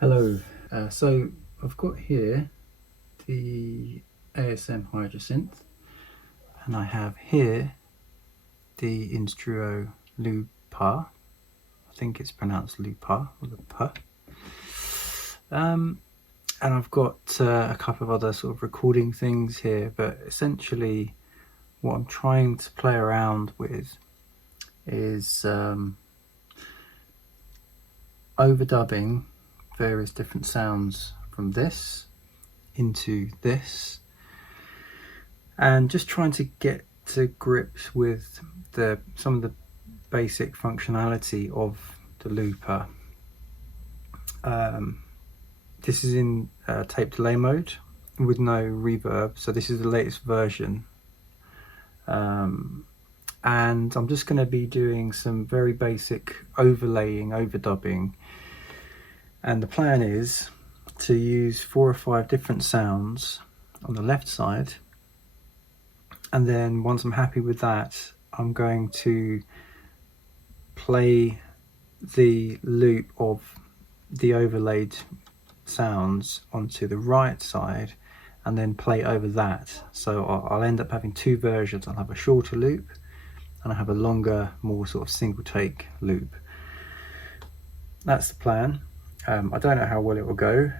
Hello, so I've got here the ASM Hydrasynth, and I have here the Instruo Lubadh. I think it's pronounced Lubadh or the P. And I've got a couple of other sort of recording things here, but essentially what I'm trying to play around with is overdubbing various different sounds from this into this, and just trying to get to grips with some of the basic functionality of the looper. This is in tape delay mode with no reverb, so this is the latest version, and I'm just going to be doing some very basic overlaying, overdubbing, and the plan is to use 4 or 5 different sounds on the left side, and then once I'm happy with that, I'm going to play the loop of the overlaid sounds onto the right side and then play over that. So I'll end up having 2 versions. I'll have a shorter loop and I have a longer, more sort of single take loop. That's the plan. I don't know how well it will go,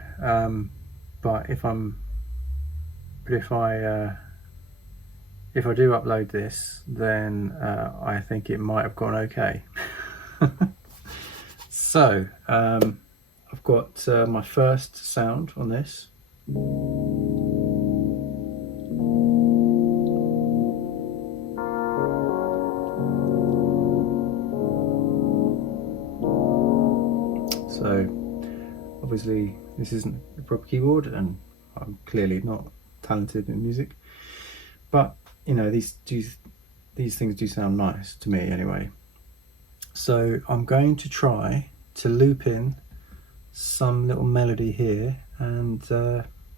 but if I do upload this, then I think it might have gone okay. So I've got my first sound on this. So obviously this isn't a proper keyboard and I'm clearly not talented in music, but you know, these things do sound nice to me anyway. So I'm going to try to loop in some little melody here and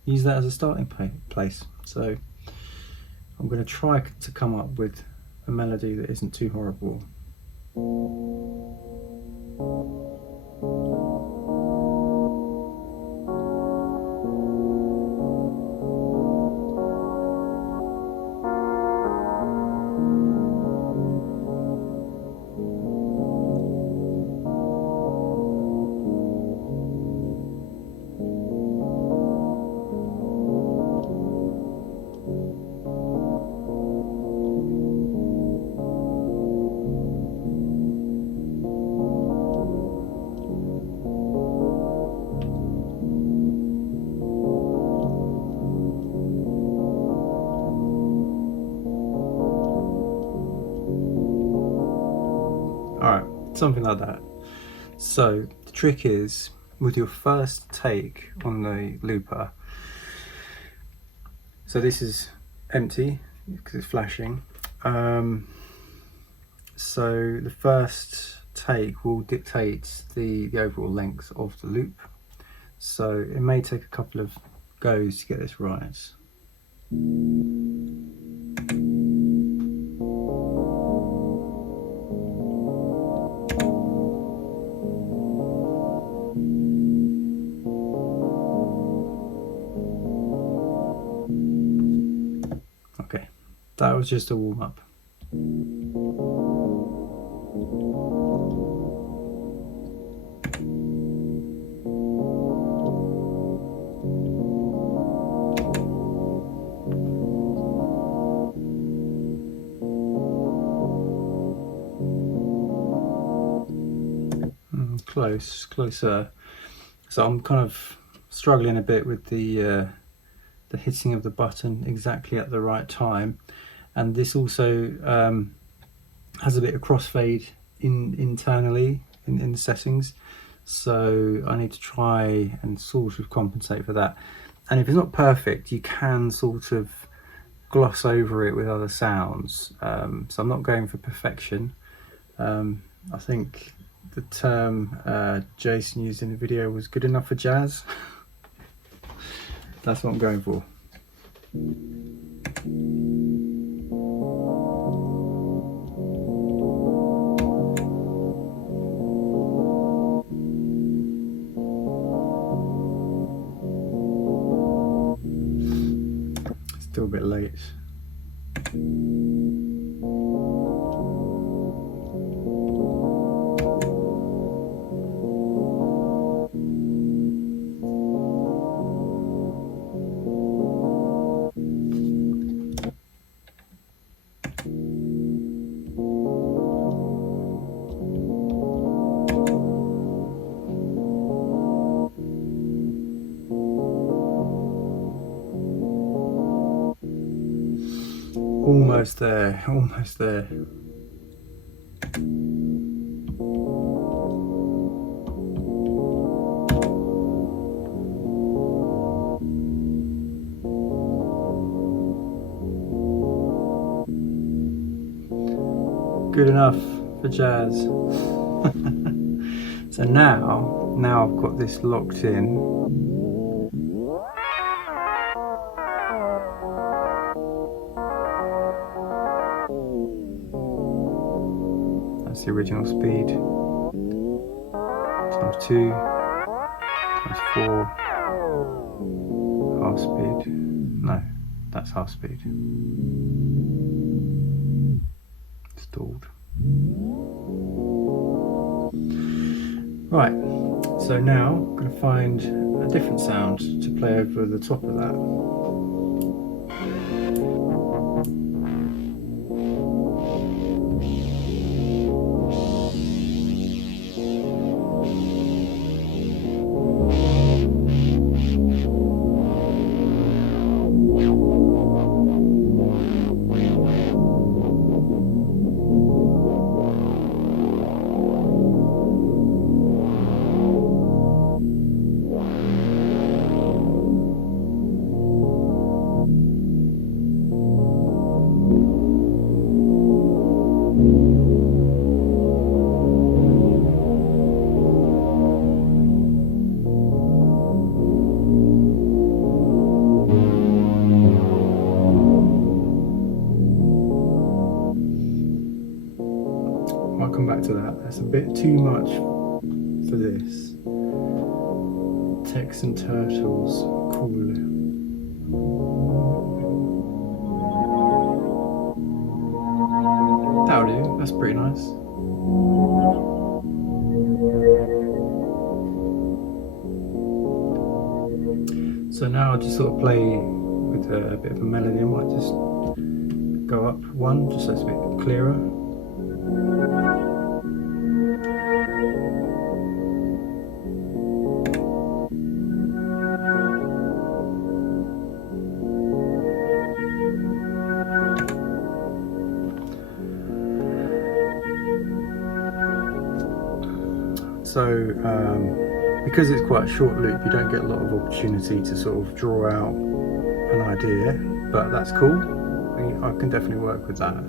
use that as a starting place. So I'm going to try to come up with a melody that isn't too horrible. Alright, something like that. So the trick is, with your first take on the looper, so this is empty because it's flashing, so the first take will dictate the overall length of the loop, so it may take a couple of goes to get this right. Okay, that was just a warm-up. Closer. So I'm kind of struggling a bit with the hitting of the button exactly at the right time, and this also has a bit of crossfade internally in the settings, so I need to try and sort of compensate for that. And if it's not perfect, you can sort of gloss over it with other sounds, so I'm not going for perfection. I think the term Jason used in the video was good enough for jazz. That's what I'm going for. still a bit late. Almost there, almost there. Good enough for jazz. So now I've got this locked in. That's the original speed. Times 2, times 4, half speed. No, that's half speed. Stalled. Right, so now I'm going to find a different sound to play over the top of that. I'll come back to that. That's a bit too much for this. Texan Turtles, cool. That'll do, that's pretty nice. So now I'll just sort of play with a bit of a melody. I might just go up one, just so it's a bit clearer. So because it's quite a short loop, you don't get a lot of opportunity to sort of draw out an idea, but that's cool. I can definitely work with that.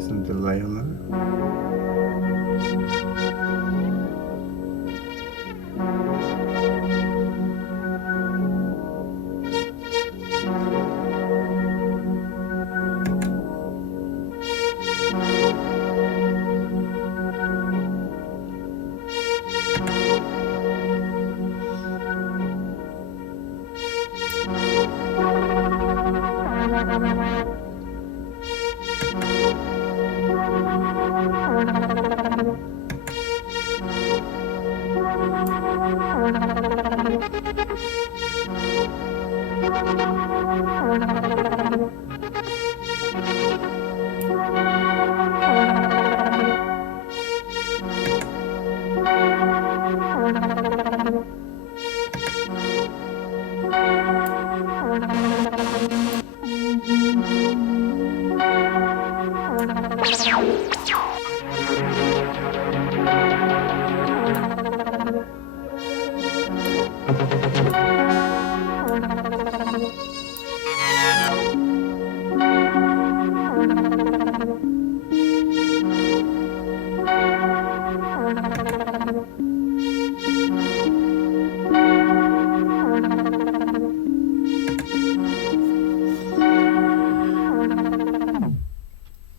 Some delay on that.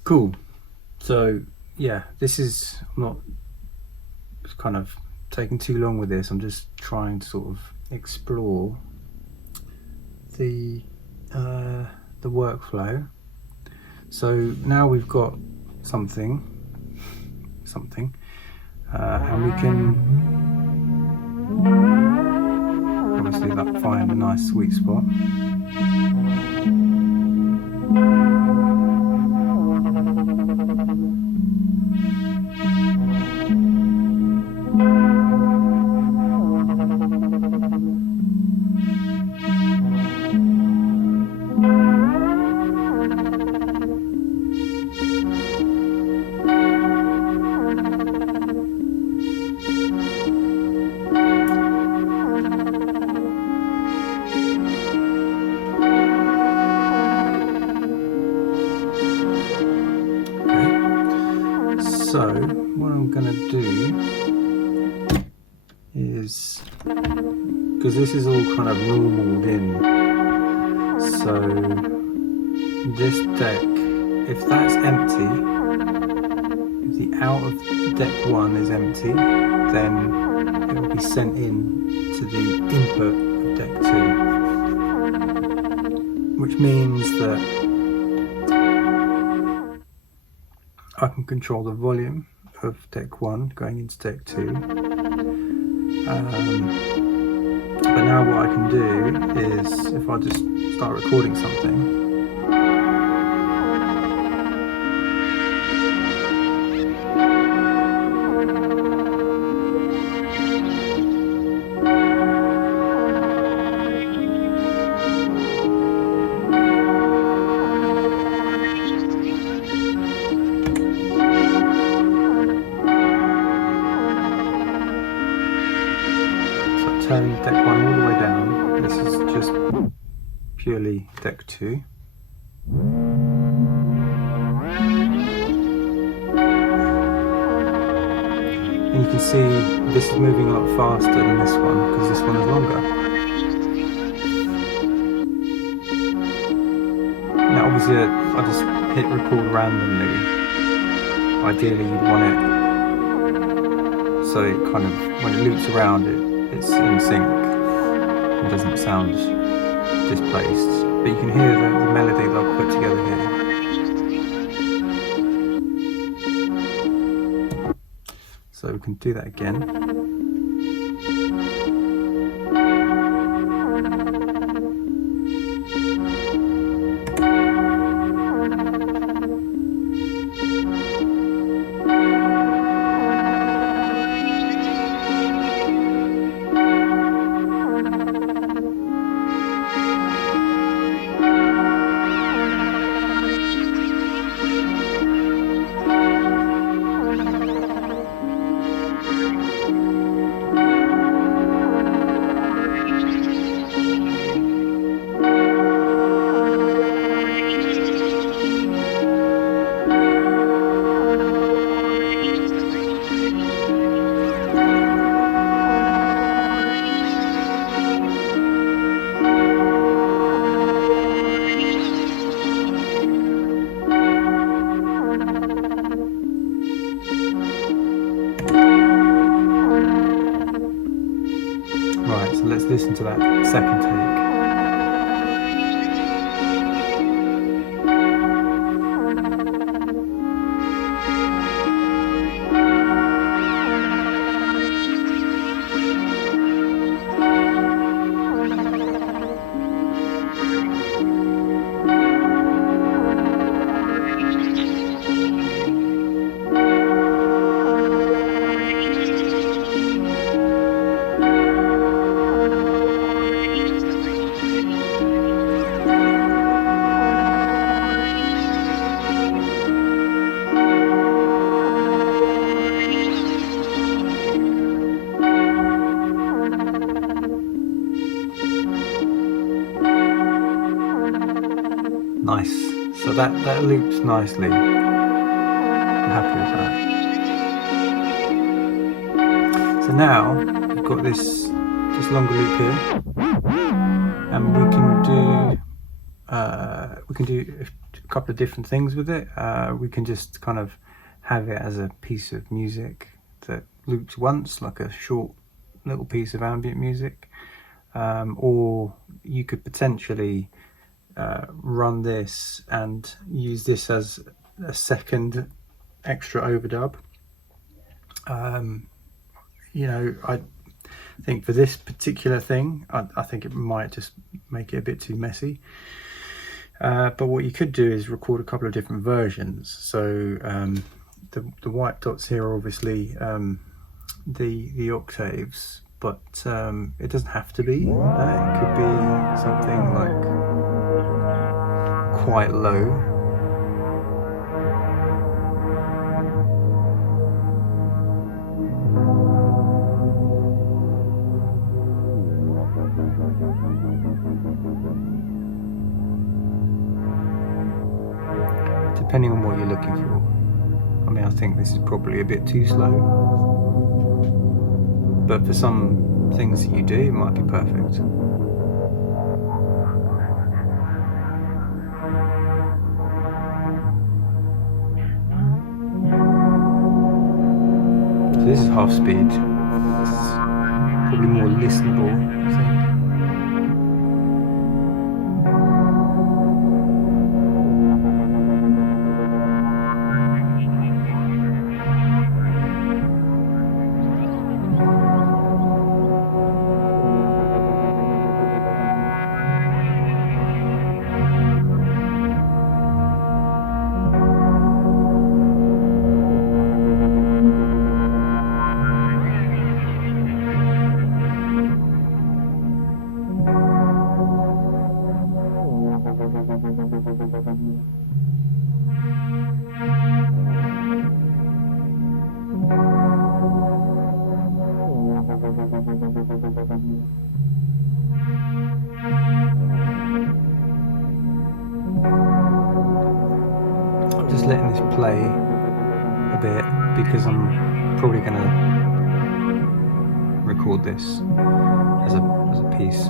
Cool. So yeah, this is not kind of taking too long with this. I'm just trying to sort of explore the workflow. So now we've got something, and we can obviously like find a nice sweet spot. So what I'm going to do is, because this is all kind of normaled in, so this deck, if that's empty, if the out of deck 1 is empty, then it will be sent in to the input of deck 2, which means that I can control the volume of deck 1 going into deck 2. But now what I can do is, if I just start recording something, turning deck 1 all the way down. This is just purely deck 2. And you can see this is moving a lot faster than this one because this one is longer. Now obviously I just hit record randomly. Ideally you'd want it so it kind of, when it loops around it's in sync and doesn't sound displaced, but you can hear the melody that I've put together here. So we can do that again. Right, so let's listen to that second take. Nice. So that loops nicely. I'm happy with that. So now we've got this longer loop here, and we can do we can do a couple of different things with it. We can just kind of have it as a piece of music that loops once, like a short little piece of ambient music, or you could potentially run this and use this as a second extra overdub. You know, I think for this particular thing, I think it might just make it a bit too messy. But what you could do is record a couple of different versions. So the white dots here are obviously the octaves, but it doesn't have to be. It could be something like quite low. Depending on what you're looking for. I mean, I think this is probably a bit too slow, but for some things that you do, it might be perfect. So this is half speed. This is probably more listenable, I think. Just letting this play a bit because I'm probably going to record this as a piece.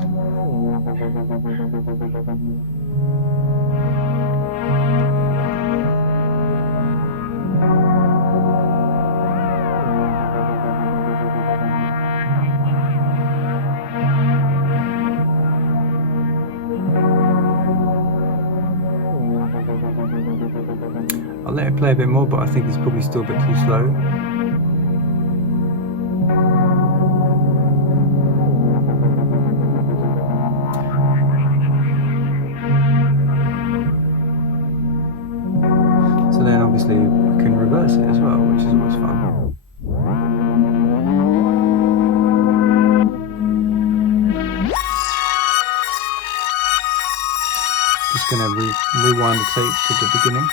I'll let it play a bit more, but I think it's probably still a bit too slow. So then obviously we can reverse it as well, which is always fun. Just going to rewind the tape to the beginning.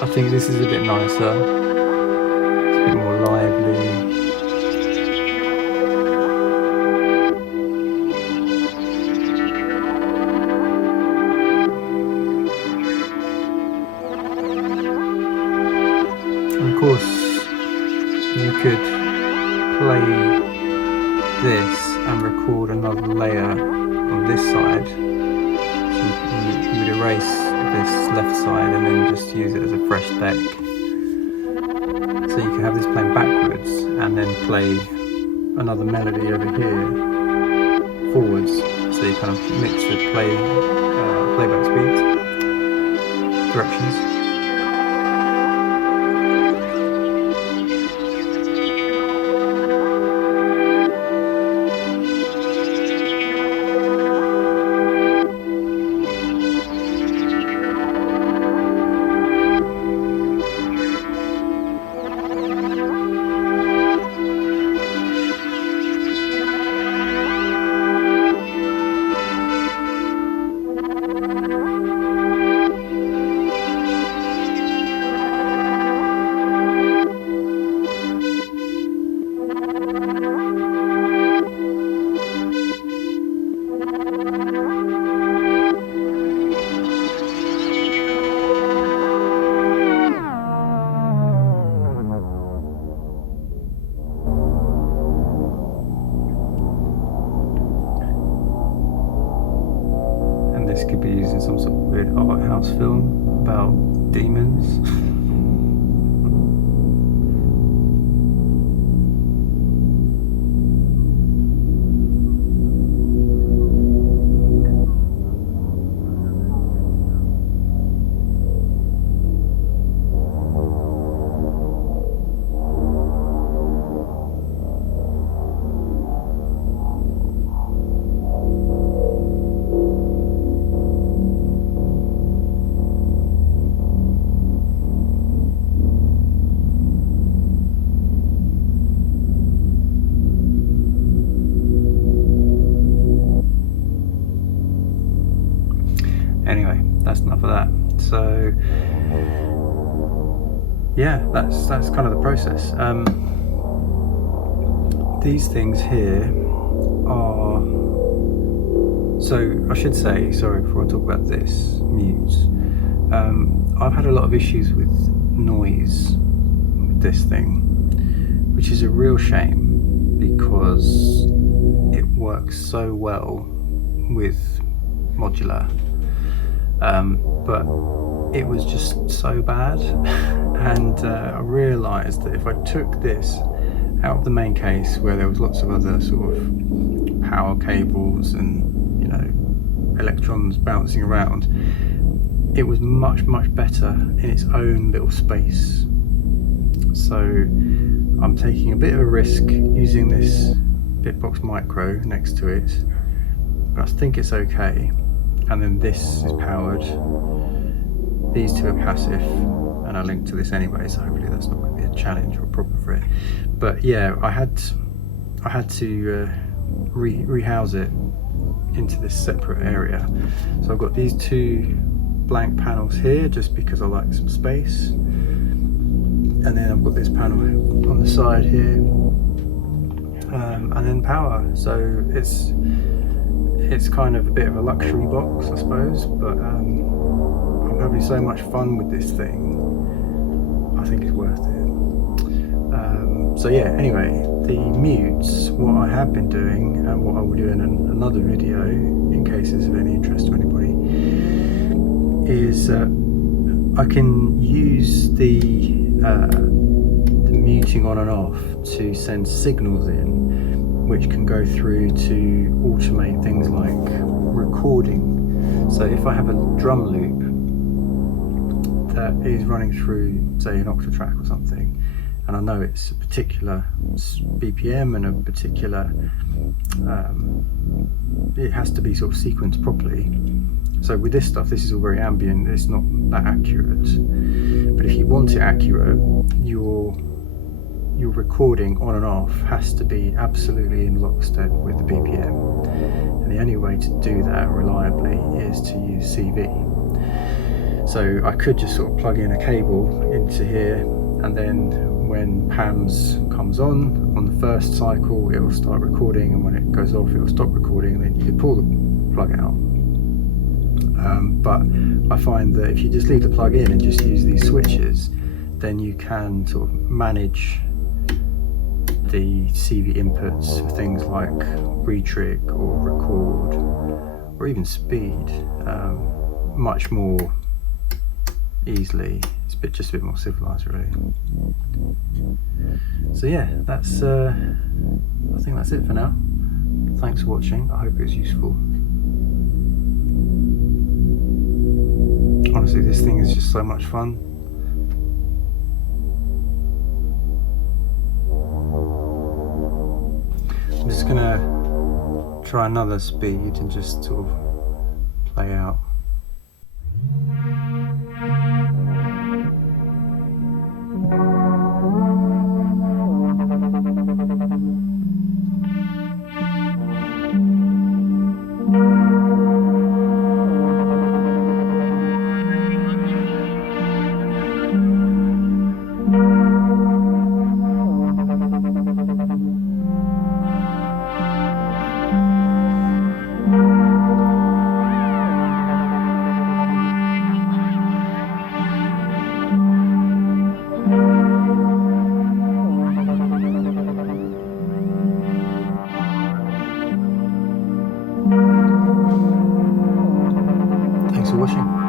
I think this is a bit nicer, it's a bit more lively. And of course, you could play this and record another layer on this side. So you would erase this left side and then just use it as a fresh deck. So you can have this playing backwards and then play another melody over here forwards. So you kind of mix the playback speed directions. could be used in some sort of weird art house film about demons. Anyway, that's enough of that. So yeah, that's kind of the process. These things here are, so I should say, sorry, before I talk about this, mutes, I've had a lot of issues with noise with this thing, which is a real shame because it works so well with modular. But it was just so bad, and I realised that if I took this out of the main case where there was lots of other sort of power cables and, you know, electrons bouncing around, it was much better in its own little space. So I'm taking a bit of a risk using this Bitbox Micro next to it, but I think it's okay. And then this is powered, these two are passive, and I link to this anyway, so hopefully that's not going to be a challenge or a problem for it. But yeah, I had to rehouse it into this separate area. So I've got these two blank panels here just because I like some space, and then I've got this panel on the side here, and then power. So it's kind of a bit of a luxury box, I suppose, but I'm having so much fun with this thing, I think it's worth it. So yeah, anyway, the mutes, what I have been doing and what I will do in another video, in case it's of any interest to anybody, is I can use the muting on and off to send signals in, which can go through to automate things like recording. So if I have a drum loop that is running through, say, an octatrack or something, and I know it's a particular BPM and a particular, it has to be sort of sequenced properly. So with this stuff, this is all very ambient, it's not that accurate. But if you want it accurate, your recording on and off has to be absolutely in lockstep with the BPM, and the only way to do that reliably is to use CV. So I could just sort of plug in a cable into here, and then when PAMS comes on the first cycle, it will start recording, and when it goes off, it will stop recording, and then you can pull the plug out. But I find that if you just leave the plug in and just use these switches, then you can sort of manage the CV inputs for things like retrig or record or even speed much more easily. It's just a bit more civilized, really. So yeah, that's I think that's it for now. Thanks for watching. I hope it was useful. Honestly, this thing is just so much fun. I'm just gonna try another speed and just sort of play out. Thanks for watching.